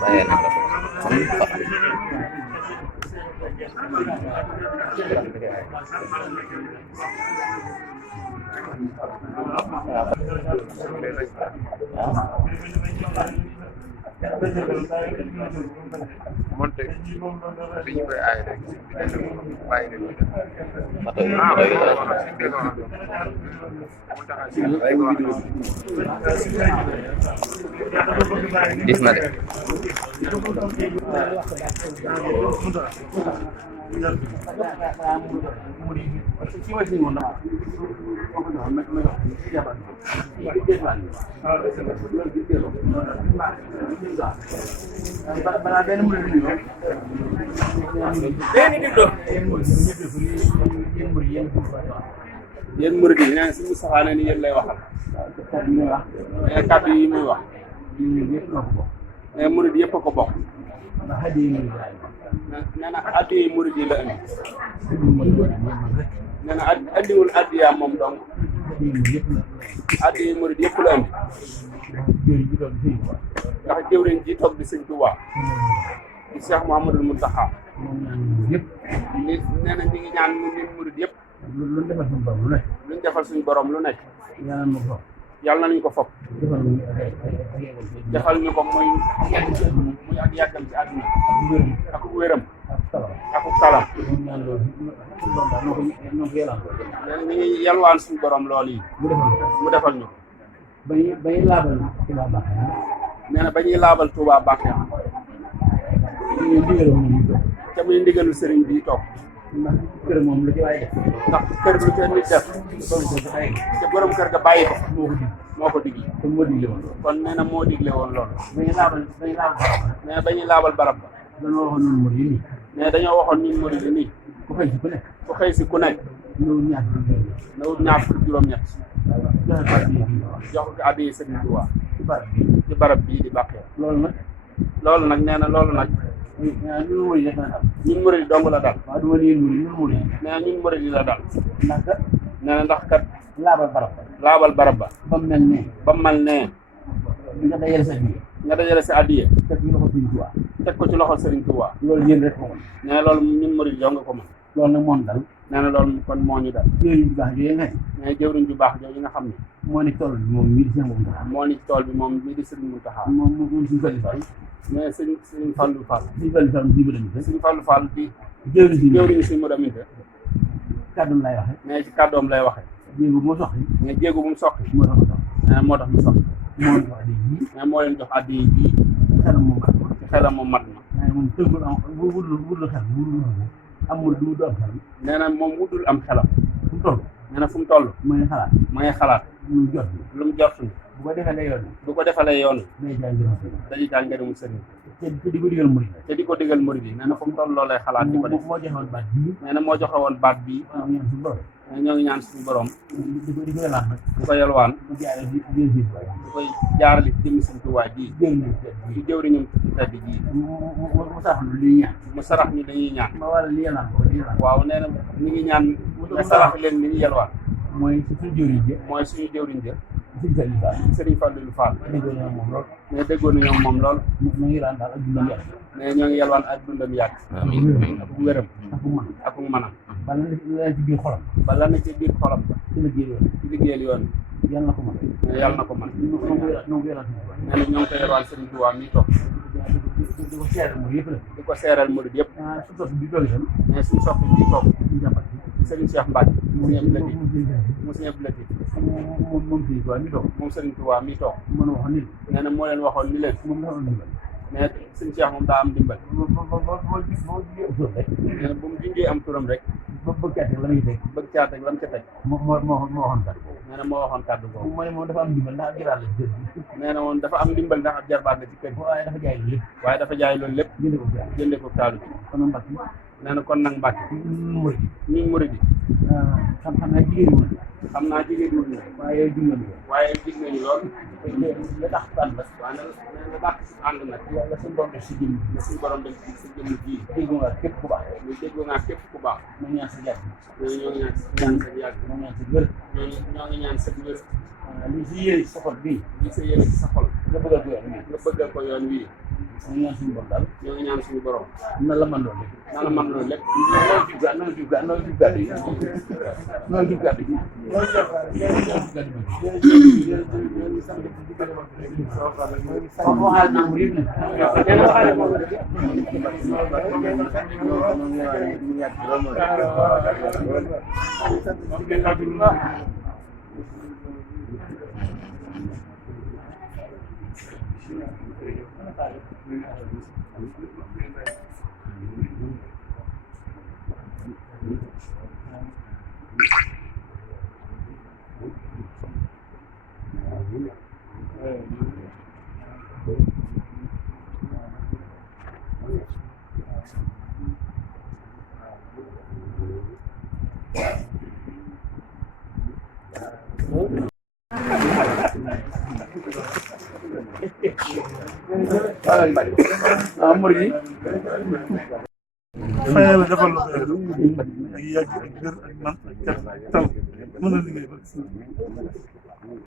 bàyyee naa la ko monte bi ñu koy aaye rek bàyyi leen gis na de yéen murid yi nee suñu saxaane ni yéen lay waxal mais kàddu yi muy wax mais murid yëpp a ko bokk nee na addu yi murid yi la indi nee na addiwul addiyaa moom donc addu yi murid yëpp la indi ndax jëwriñ ji toog di sëñ Tuubaa di Cheikh Mouhamadoul Mountakha nee na ñi ngi ñaan ñun murid yëpp luñ defal suñu borom lu nekk yàlla nañu ko fopp defal ñu ko muy ak yàggam ci àdduna ak wéram ak talam nee na ñu ngi yalwaan suñu borom lool yi mu defal ñu ko nee na ba ñuy laabal Touba Bakhya te muy ndigalu sëriñ bi toog ndax kër moom lu ci waay def ndax kër lu ca nit def te borom kër ga bàyyi ko moo ko digli kon moo digle woon kon nee na moo digle woon loolu dañuy laabal nee na ba ñuy laabal barab ba dañoo waxoon noonu murid yi nii mais dañoo waxoon ñun murid yi nii ku xëy si ku nekk ku xëy si ku nekk na wut ñaar fukki juróom-ñett jox ko addi Sëriñ Tuubaa ci barab bii di Bakhya loolu nag nee na loolu nag ñun murid dong la dal waaw duma yéen murid nee na ñun murid yi la dal ndax kat nee na ndax kat laabal barab ba ba mu mel ne nga dajale sa biir nga dajale sa addiye teg ko ci loxo Sëriñ Tuubaa teg ko ci loxo Sëriñ Tuubaa loolu yéen rek ko mën nee na loolu ñun murid dong nga ko mën loolu nag moom dal nee na loolu kon moo ñu dal jëwriñ bu baax yooyu nga mais jëwriñ ju baax jooju nga xam ne moo ne tool bi moom mii di Sëriñ Mountakha moo ni ci tool bi moom mii di Sëriñ Mountakha moom suñu Fallu Fall mais Sëriñ Fallu Fall Sëriñ Fallu Fall di jëwriñ si mu deminte kàddoom lay waxe mais ci kàddoom lay waxe jéego bu ma soxli mais jéego bu mu soqi moo tax ma soxli nee na moo tax mu soqi moo jox di ji mais moo leen jox addiye ji xelam moom mat ci xelam moom mat na waaye moom tëggul am wudul xel amul du am xelam nee na moom wutul am xelam fu mu toll nee na fu mu toll mooy xalaat mooy xalaat lu jot lu mu jortu bu ko defee lay yoon bu ko defalee yoon day jaay ngërëm dañuy jaay ngërëmu sëriñ te di ko digal murid te di ko digal murid yi nee na fu mu toll loolay xalaat di ko def moo joxoon baat bii nee na moo joxe woon baat bii ñaan suñu borom ñoo ngi ñaan suñu borom di ko yalwaan nag di ko yalwaan mu jaaree di koy jaarale ci jëmmi Sëriñ Tuubaa ji ci jëwriñam tedd ji mu saxlu li ñaan mu sarax ñu dañuy ñaan ma wala li yalwaan ko li yalwaan waaw nee na ñu ngi ñaan nga sarax leen li ñu yalwaan mooy suñu jëwriñ ji mooy suñu jëwriñ ja Sëriñ Fallu Fall Sëriñ Fallu Fall déggoo ñoom moom lool mais déggoo na ñoom moom lool mu ngi daan daal ak dundam yàgg mais ñoo ngi yalwaan ak dundam yàgg ak wéram ak manam bala na ci biir xolam bala na ci biir xolam ci liggéeyal yoon ci liggéeyal yoon yàlla na ko mën mais yàlla na ko mën nee na ñoo ngi ko yalwaan Sëriñ Tuubaa mi toog di ko seeral mu yëpp la di ko seeral murid yëpp su toog bi toog itam mais suñu soppi bi toog ñu jàppal Sëriñ Cheikh Mbacke mu Sëriñ Abdou Latif mu Sëriñ Abdou Latif moom Sëriñ Tuubaa mi toog moom Sëriñ Tuubaa mi toog mën a waxoon nit nee na moo leen waxoon ni leen moom dafa am ndimbal mais Sëriñ Cheikh moom daa am ndimbal rek nee na bu mu junjee am turam rek bëgg caa teg la muy teg bëgg caa teg lam ca teg moo waxoon kàddu nee na moo waxoon kàddu boobu moo ne moom dafa am ndimbal ndax jëlaat la ci kër gi nee na moom dafa am ndimbal ndax ab jarbaat la ci kër gi waaye dafa jaay lépp waaye dafa jaay loolu lépp jënd ko jaay jënde ko taalu bi kon mbàkk nee na kon nag Mbàkke murid ñun murid yi xam naa jigéen ñi xam naa jigéen ñi waaye yow jig nañu waaye gis nañu lool la tax tànn la waaye nag nee na dàq si ànd nag la suñu borom def si jëmm na suñu borom def si jëmm ji déggoo nga képp ku baax ñu déggoo naa képp ku baax ma ñaan sa jàpp ñoo ngi ñaan sa yàgg ma ñaan sa wér ñoo ngi ñaan sa wér li si yéene si sa xol bii li sa yéene ci sa xol nga bëggal ko yoon wi nga bëggal ko yoon wii ñu ñaan suñu borom daal ñoo ngi ñaan suñu borom na la man loolu na la man loolu lépp noonu jub gàddu yi noonu jub gàddu yi waxaal naa mu yëpp amul yi fayal defal la ak yàgg ak wér ak man ak tal mën a liggéey ba